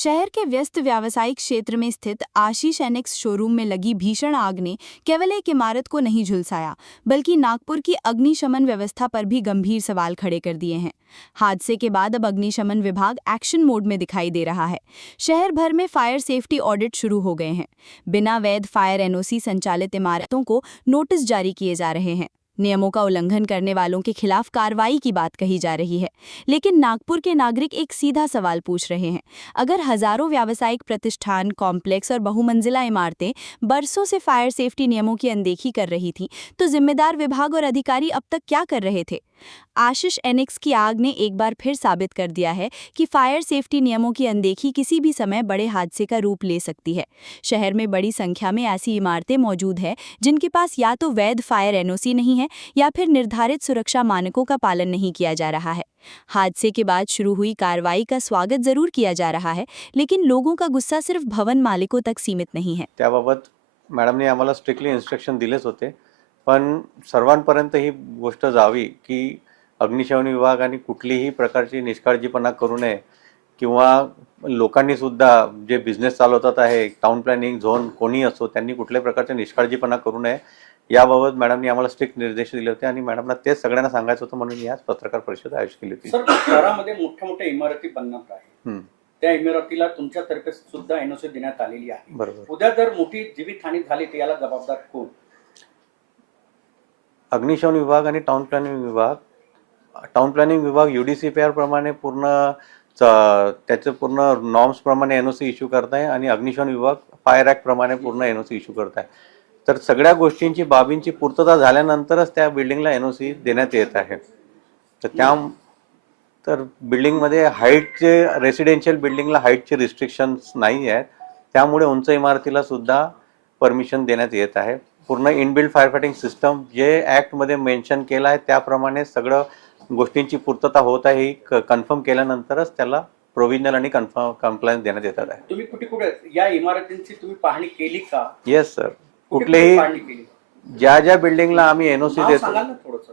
शहर के व्यस्त व्यावसायिक क्षेत्र में स्थित आशीष एनेक्स शोरूम में लगी भीषण आग ने केवल एक इमारत को नहीं झुलसाया, बल्कि नागपुर की अग्निशमन व्यवस्था पर भी गंभीर सवाल खड़े कर दिए हैं। हादसे के बाद अब अग्निशमन विभाग एक्शन मोड में दिखाई दे रहा है। शहर भर में फायर सेफ्टी ऑडिट शुरू हो गए हैं। बिना वैध फायर एनओसी संचालित इमारतों को नोटिस जारी किए जा रहे हैं। नियमों का उल्लंघन करने वालों के खिलाफ कार्रवाई की बात कही जा रही है। लेकिन नागपुर के नागरिक एक सीधा सवाल पूछ रहे हैं, अगर हजारों व्यावसायिक प्रतिष्ठान, कॉम्प्लेक्स और बहुमंजिला इमारतें बरसों से फायर सेफ्टी नियमों की अनदेखी कर रही थीं, तो जिम्मेदार विभाग और अधिकारी अब तक क्या कर रहे थे? आशीष एनेक्स की आग ने एक बार फिर साबित कर दिया है कि फायर सेफ्टी नियमों की अनदेखी किसी भी समय बड़े हादसे का रूप ले सकती है। शहर में बड़ी संख्या में ऐसी इमारतें मौजूद हैं जिनके पास या तो वैध फायर एनओसी नहीं है या फिर निर्धारित सुरक्षा मानकों का पालन नहीं किया जा रहा है। हादसे के बाद शुरू हुई कार्रवाई का स्वागत जरूर किया जा रहा है, लेकिन लोगों का गुस्सा सिर्फ भवन मालिकों तक सीमित नहीं है। त्याबाबत मॅडमने आम्हाला स्ट्रिक्टली इन्स्ट्रक्शन दिलेच होते, पण सर्वांपर्यंत ही गोष्ट जावी की अग्निशमन विभागाने कुठलीही प्रकारची निष्काळजीपणा करू नये किंवा लोकांनी सुद्धा जे बिझनेस चालवतात आहे, टाउन प्लॅनिंग झोन कोणी असो, त्यांनी कुठल्याही प्रकारचा निष्काळजीपणा करू नये याबाबत मॅडमने आम्हाला स्ट्रिक्ट निर्देश दिले होते आणि मॅडमना तेच सगळ्यांना सांगायचं होतं म्हणून याच पत्रकार परिषद आयोजित केली होती। सर, शहरामध्ये मोठ्या मोठ्या इमारती बनणार आहे, त्या इमारतीला तुमच्यातर्फे सुद्धा एनओसी देण्यात आलेली आहे। बरोबर। उद्या जर मोठी जीवितहानी झाली तर याला जबाबदार कोण? अग्निशमन विभाग आणि टाउन प्लॅनिंग विभाग। टाउन प्लॅनिंग विभाग UDCPR प्रमाणे पूर्ण त्याचे पूर्ण नॉर्म्स प्रमाणे एनओसी इश्यू करत आहे आणि अग्निशमन विभाग फायर ॲक्ट प्रमाणे पूर्ण एनओसी इश्यू करत आहे। तर सगळ्या गोष्टींची बाबींची पूर्तता झाल्यानंतरच त्या बिल्डिंगला एनओसी देण्यात येत आहे। तर बिल्डिंगमध्ये हाईटचे रेसिडेन्शियल बिल्डिंगला हाईटचे रिस्ट्रिक्शन्स नाही आहेत, त्यामुळे उंच इमारतीला सुद्धा परमिशन देण्यात येत आहे। पूर्ण इनबिल्ट फायर फायटिंग सिस्टम जे ॲक्टमध्ये मेन्शन केलं आहे त्याप्रमाणे सगळं गोष्टींची पूर्तता होत आहे, ही कन्फर्म केल्यानंतरच त्याला प्रोव्हिजनल आणि कंप्लायन्स देण्यात येतात आहे। तुम्ही कुठे कुठे या इमारतींची तुम्ही पाहणी केली का? येस सर, कुठलेही ज्या बिल्डिंगला आम्ही एनओसी देतो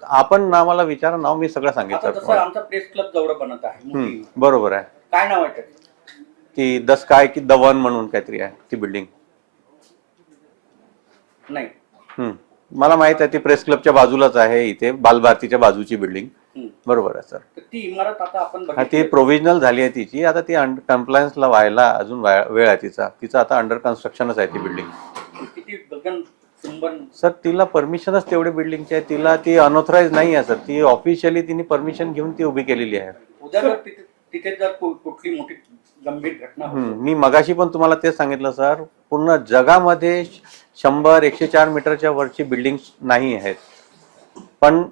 आपण आम्हाला विचारा, नाव मी सगळं सांगितलं। आमचा प्रेस क्लब जवळ बनत आहे, बरोबर आहे। काय नाव आहे ती द स्काय की द वन म्हणून काहीतरी आहे ती बिल्डिंग? नाही, मला माहित आहे, ती प्रेस क्लबच्या बाजूलाच आहे, इथे बालभारतीच्या बाजूची बिल्डिंग। बरोबर आहे सर। ती इमारत आता आपण ती प्रोव्हिजनल झाली आहे तिची, आता ती कंप्लायन्सला व्हायला अजून वेळ आहे तिचा आता अंडर कन्स्ट्रक्शनच आहे ती बिल्डिंग। किती गगन चुंबन सर, तिला परमिशनच तेवढे बिल्डिंगची आहे, तिला ती अनऑथराइज नाही आहे सर, ती ऑफिशियली तिने परमिशन घेऊन ती उभी केलेली आहे। उद्या जर तिथे जर कुठली मोठी गंभीर घटना मी मगाशी पण तुम्हाला तेच सांगितलं सर, पूर्ण जगामध्ये 100-104 मीटरच्या वरची बिल्डिंग नाही आहेत, पण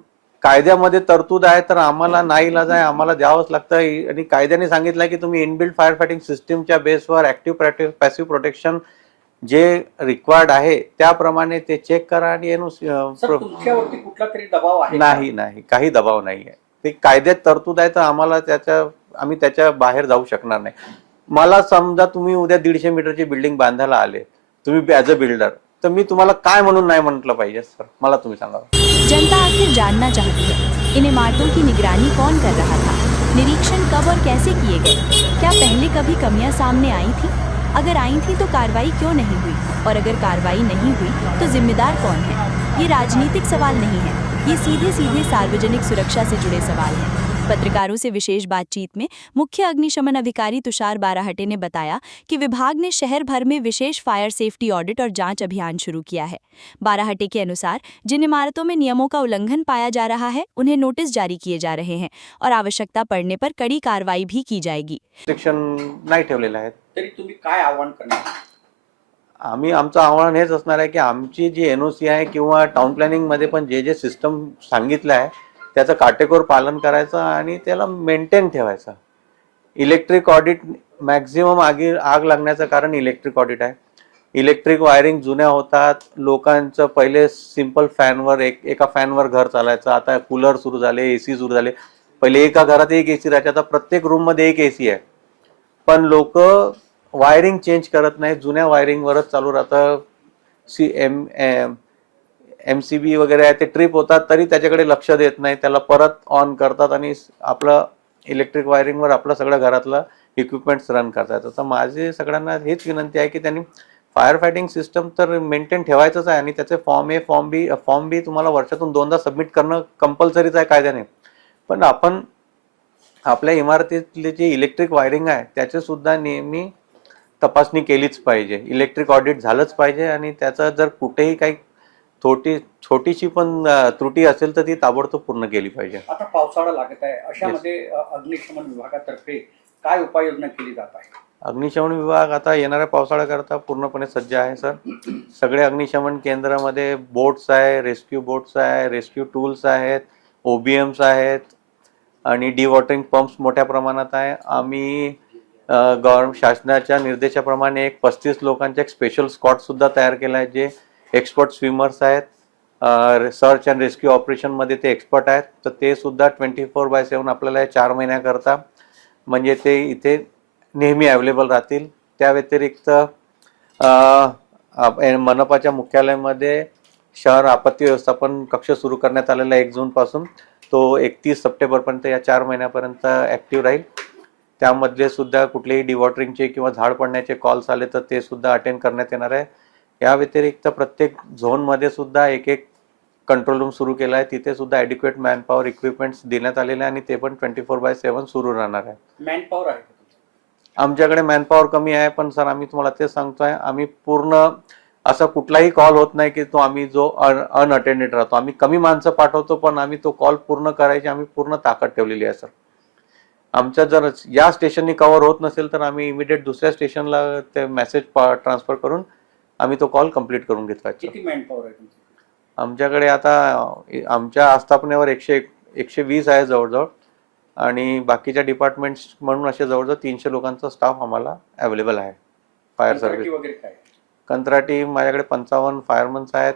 कायद्यामध्ये तरतूद आहे तर आम्हाला नाईलाज आहे, आम्हाला द्यावंच लागतं। आणि कायद्याने सांगितलं की तुम्ही इनबिल्ट फायर फायटिंग सिस्टीमच्या बेसवर ऍक्टिव्ह पॅसिव्ह प्रोटेक्शन जे रिक्वायर्ड आहे त्याप्रमाणे ते चेक करा आणि तुमच्यावरती कुठला तरी दबाव आहे? नाही, काही दबाव नाही आहे, ते कायद्यात तरतूद आहे तर आम्हाला आम्ही त्याच्या बाहेर जाऊ शकणार नाही। मला समजा तुम्ही उद्या 150 मीटरची बिल्डिंग बांधायला आले तुम्ही ॲज अ बिल्डर, तर मी तुम्हाला काय म्हणून नाही म्हटलं पाहिजे सर, मला तुम्ही सांगा। जनता आखिर जानना चाहती है, इन इमारतों की निगरानी कौन कर रहा था? निरीक्षण कब और कैसे किए गए? क्या पहले कभी कमियां सामने आई थी? अगर आई थी तो कार्रवाई क्यों नहीं हुई? और अगर कार्रवाई नहीं हुई तो जिम्मेदार कौन है? ये राजनीतिक सवाल नहीं है, ये सीधे सीधे सार्वजनिक सुरक्षा से जुड़े सवाल हैं। पत्रकारों से विशेष बातचीत में मुख्य अग्निशमन अधिकारी तुषार बाराहटे ने बताया कि विभाग ने शहर भर में विशेष फायर सेफ्टी ऑडिट और जांच अभियान शुरू किया है। बाराहटे के अनुसार जिन इमारतों में नियमों का उल्लंघन पाया जा रहा है उन्हें नोटिस जारी किए जा रहे हैं और आवश्यकता पड़ने पर कड़ी कार्रवाई भी की जाएगी। नाही ठेवलेलं आहे, तरी तुम्ही काय आव्हान करणार? आम्ही आमचं आव्हान हेच असणार आहे की आमची जी एनओसी आहे किंवा टाउन प्लॅनिंग मध्ये पण जे सिस्टम सांगितलं आहे त्याचं काटेकोर पालन करायचं आणि त्याला मेंटेन ठेवायचं। इलेक्ट्रिक ऑडिट मॅक्झिमम आग लागण्याचं कारण इलेक्ट्रिक ऑडिट आहे। इलेक्ट्रिक वायरिंग जुन्या होतात, लोकांचं पहिले सिंपल फॅनवर एका फॅनवर घर चालायचं, आता कूलर सुरू झाले, एसी सुरू झाले। पहिले एका घरात एक एसी राहायचा, आता प्रत्येक रूम मध्ये एक एसी आहे, पण लोक वायरिंग चेंज करत नाही, जुन्या वायरिंगवरच चालू राहतं। MCB वगैरे आहे ते ट्रिप होतात तरी त्याच्याकडे लक्ष देत नाही, त्याला परत ऑन करतात आणि आपलं इलेक्ट्रिक वायरिंगवर आपलं सगळं घरातलं इक्विपमेंट्स रन करतात. तर माझी सगळ्यांना हेच विनंती आहे की त्यांनी फायर फायटिंग सिस्टम तर मेंटेन ठेवायचंच आहे आणि त्याचे फॉर्म ए फॉर्म बी तुम्हाला वर्षातून 2दा सबमिट करणं कंपल्सरीच आहे कायद्याने. पण आपण आपल्या इमारतीतली जी इलेक्ट्रिक वायरिंग आहे त्याची सुद्धा नेहमी तपासणी केलीच पाहिजे. इलेक्ट्रिक ऑडिट झालंच पाहिजे आणि त्याचा जर कुठेही काही छोटीशी पण त्रुटी असेल तर ती ताबडतोब पूर्ण केली पाहिजे. आता पावसाळा लागत आहे, अशामध्ये अग्निशमन विभागातर्फे काय उपाययोजना केली जात आहे? अग्निशमन विभाग आता येणाऱ्या पावसाळ्याकरता पूर्णपणे सज्ज आहे सर. सगळे अग्निशमन केंद्रामध्ये बोट्स आहे, रेस्क्यू बोट्स आहे, रेस्क्यू टूल्स आहेत, OBMs आहेत आणि डिवॉटरिंग पंप्स मोठ्या प्रमाणात आहे. आम्ही शासनाच्या निर्देशाप्रमाणे एक 35 लोकांचे एक स्पेशल स्क्वॉड सुद्धा तयार केला आहे, जे एक्सपर्ट स्विमर्स आहेत. सर्च अँड रेस्क्यू ऑपरेशनमध्ये ते एक्सपर्ट आहेत. तर ते सुद्धा 24/7 आपल्याला 4 महिन्याकरता म्हणजे ते इथे नेहमी अवेलेबल राहतील. त्या व्यतिरिक्त मनपाच्या मुख्यालयामध्ये शहर आपत्ती व्यवस्थापन कक्ष सुरू करण्यात आलेला आहे 1 जूनपासून. तो 31 सप्टेंबरपर्यंत या 4 महिन्यापर्यंत ॲक्टिव्ह राहील. त्यामध्ये सुद्धा कुठलेही डिवॉटरिंगचे किंवा झाड पडण्याचे कॉल्स आले तर ते सुद्धा अटेंड करण्यात येणार आहे. या व्यतिरिक्त प्रत्येक झोनमध्ये सुद्धा एक कंट्रोल रूम सुरू केला आहे. तिथे सुद्धा ॲडिक्वेट मॅनपॉवर इक्विपमेंट्स देण्यात आलेले आहे आणि ते पण 24/7 सुरू राहणार आहे. मॅनपॉवर आहे? आमच्याकडे मॅनपॉवर कमी आहे, पण सर आम्ही तुम्हाला ते सांगतोय, आम्ही पूर्ण असा कुठलाही कॉल होत नाही की तो आम्ही जो अनअटेंडेड राहतो. आम्ही कमी माणसं पाठवतो पण आम्ही तो कॉल पूर्ण करायची आम्ही पूर्ण ताकद ठेवलेली आहे सर. आमच्या जर या स्टेशननी कव्हर होत नसेल तर आम्ही इमिडिएट दुसऱ्या स्टेशनला ते मेसेज ट्रान्सफर करून आम्ही तो कॉल कंप्लीट करून घेतला. किती मॅनपॉवर आहे तुमची? आमच्याकडे आता आमच्या आस्थापनेवर 120 आहे जवळजवळ आणि बाकीच्या डिपार्टमेंट्स म्हणून असे जवळजवळ 300 लोकांचा स्टाफ आम्हाला अवेलेबल आहे. फायर सर्व्हिस वगैरे काय? कंत्राटी माझ्याकडे 55 फायरमन्स आहेत,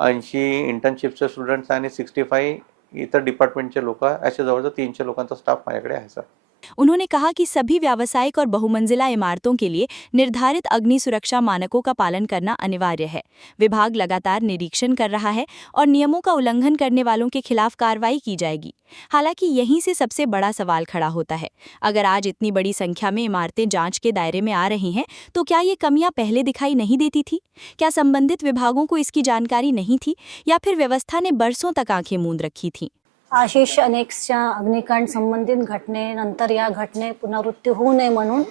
80 इंटर्नशिपचे स्टुडंट्स आणि 65 इतर डिपार्टमेंटचे लोक, असे जवळजवळ 300 लोकांचा स्टाफ माझ्याकडे आहे सर. उन्होंने कहा कि सभी व्यावसायिक और बहुमंजिला इमारतों के लिए निर्धारित अग्नि सुरक्षा मानकों का पालन करना अनिवार्य है। विभाग लगातार निरीक्षण कर रहा है और नियमों का उल्लंघन करने वालों के खिलाफ कार्रवाई की जाएगी। हालांकि यहीं से सबसे बड़ा सवाल खड़ा होता है, अगर आज इतनी बड़ी संख्या में इमारतें जांच के दायरे में आ रही हैं, तो क्या ये कमियां पहले दिखाई नहीं देती थी? क्या संबंधित विभागों को इसकी जानकारी नहीं थी या फिर व्यवस्था ने बरसों तक आंखें मूंद रखी थीं? आशिष एनेक्सच्या अग्निकांड संबंधित घटनेनंतर या घटने पुनरावृत्ती होऊ नये म्हणून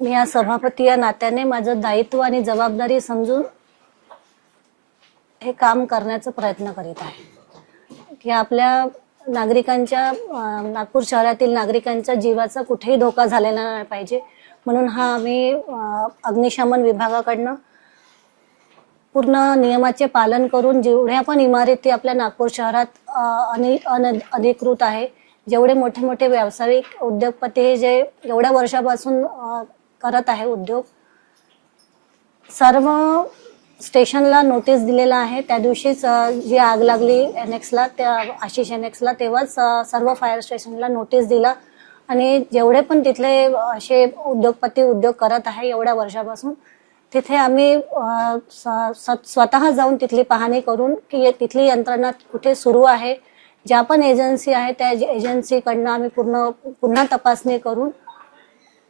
मी या सभापती या नात्याने माझं दायित्व आणि जबाबदारी समजून हे काम करण्याचा प्रयत्न करीत आहे की आपल्या नागरिकांच्या नागपूर शहरातील नागरिकांच्या जीवाचा कुठेही धोका झालेला नाही पाहिजे म्हणून हा आम्ही अग्निशमन विभागाकडनं पूर्ण नियमाचे पालन करून जेवढ्या पण इमारती आपल्या नागपूर शहरात अधिकृत आहे, जेवढे मोठे मोठे व्यावसायिक उद्योगपती हे जे एवढ्या वर्षापासून करत आहे उद्योग, सर्व स्टेशनला नोटीस दिलेला आहे. त्या दिवशीच जी आग लागली एनेक्सला, त्या आशिष एनेक्सला, तेव्हाच सर्व फायर स्टेशनला नोटीस दिला आणि जेवढे पण तिथले असे उद्योगपती उद्योग करत आहे एवढ्या वर्षापासून, तिथे आम्ही स्वतः जाऊन तिथली पाहणी करून की तिथली यंत्रणा कुठे सुरू आहे, ज्या पण एजन्सी आहे त्या एजन्सीकडनं आम्ही पुन्हा तपासणी करून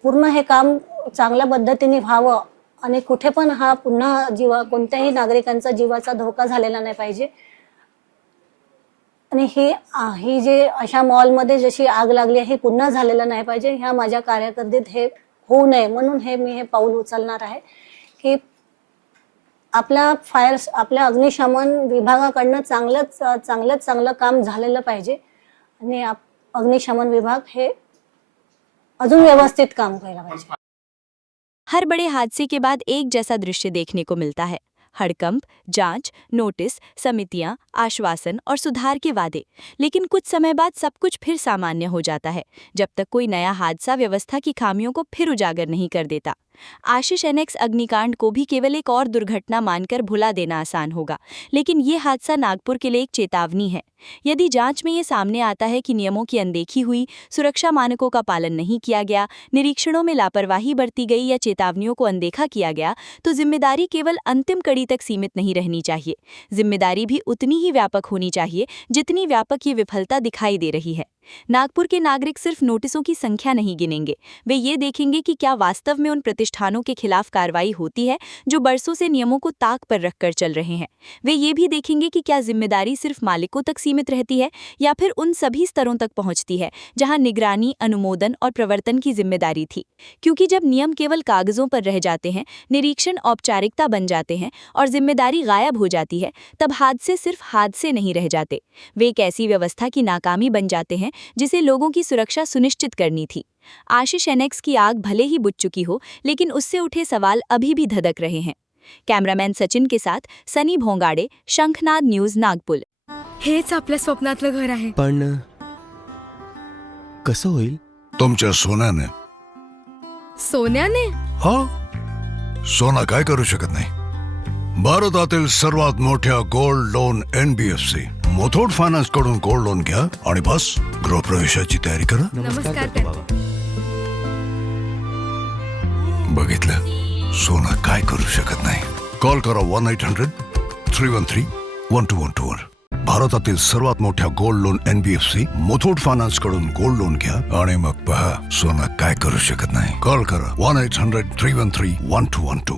पूर्ण हे काम चांगल्या पद्धतीने व्हावं आणि कुठे पण हा पुन्हा कोणत्याही नागरिकांचा जीवाचा धोका झालेला नाही पाहिजे. आणि ही जे अशा मॉलमध्ये जशी आग लागली आहे पुन्हा झालेलं नाही पाहिजे, ह्या माझ्या कारकिर्दीत हे होऊ नये म्हणून मी हे पाऊल उचलणार आहे की आपल्या अग्निशमन विभागाकडनं चांगलं काम झालेलं पाहिजे आणि अग्निशमन विभाग हे अजून व्यवस्थित काम करायला पाहिजे. हर बड़े हादसे के बाद एक जैसा दृश्य देखने को मिलता है, हड़कंप, जांच, नोटिस, समितियां, आश्वासन और सुधार के वादे। लेकिन कुछ समय बाद सब कुछ फिर सामान्य हो जाता है, जब तक कोई नया हादसा व्यवस्था की खामियों को फिर उजागर नहीं कर देता। आशीष एनेक्स अग्निकांड को भी केवल एक और दुर्घटना मानकर भुला देना आसान होगा, लेकिन ये हादसा नागपुर के लिए एक चेतावनी है। यदि जांच में ये सामने आता है कि नियमों की अनदेखी हुई, सुरक्षा मानकों का पालन नहीं किया गया, निरीक्षणों में लापरवाही बरती गई या चेतावनियों को अनदेखा किया गया, तो जिम्मेदारी केवल अंतिम कड़ी तक सीमित नहीं रहनी चाहिए। जिम्मेदारी भी उतनी ही व्यापक होनी चाहिए जितनी व्यापक ये विफलता दिखाई दे रही है। नागपुर के नागरिक सिर्फ नोटिसों की संख्या नहीं गिनेंगे, वे ये देखेंगे कि क्या वास्तव में उन प्रतिष्ठानों के खिलाफ कार्रवाई होती है जो बरसों से नियमों को ताक पर रखकर चल रहे हैं। वे ये भी देखेंगे कि क्या जिम्मेदारी सिर्फ मालिकों तक सीमित रहती है या फिर उन सभी स्तरों तक पहुंचती है जहां निगरानी, अनुमोदन और प्रवर्तन की जिम्मेदारी थी। क्योंकि जब नियम केवल कागजों पर रह जाते हैं, निरीक्षण औपचारिकता बन जाते हैं और जिम्मेदारी गायब हो जाती है, तब हादसे सिर्फ हादसे नहीं रह जाते, वे एक ऐसी व्यवस्था की नाकामी बन जाते हैं जिसे लोगों की सुरक्षा सुनिश्चित करनी थी। आशीष एनेक्स की आग भले ही बुझ चुकी हो, लेकिन उससे उठे सवाल अभी भी धधक रहे हैं। कॅमेरामॅन सचिन के साथ सनी भोंगाडे, शंखनाद न्यूज, नागपूर। हेच आपल्या स्वप्नातलं घर आहे। पण कसं होईल? तुमच्या सोन्याने. सोन्याने? हो, सोना काय करू शकत नाही. भारतातील सर्वात मोठ्या gold loan NBFC Muthoot finance कडून गोल्ड लोन घ्या आणि बस गृहप्रवेशाची तयारी करा. नमस्कार करतो बाबा. बघितलं, सोना काय करू शकत नाही. कॉल करा 1-800-313-1212 भारतातील सर्वात मोठ्या gold loan NBFC Muthoot finance कडून गोल्ड लोन घ्या आणि मग पहा सोना काय करू शकत नाही. कॉल करा 1-800-313-1212.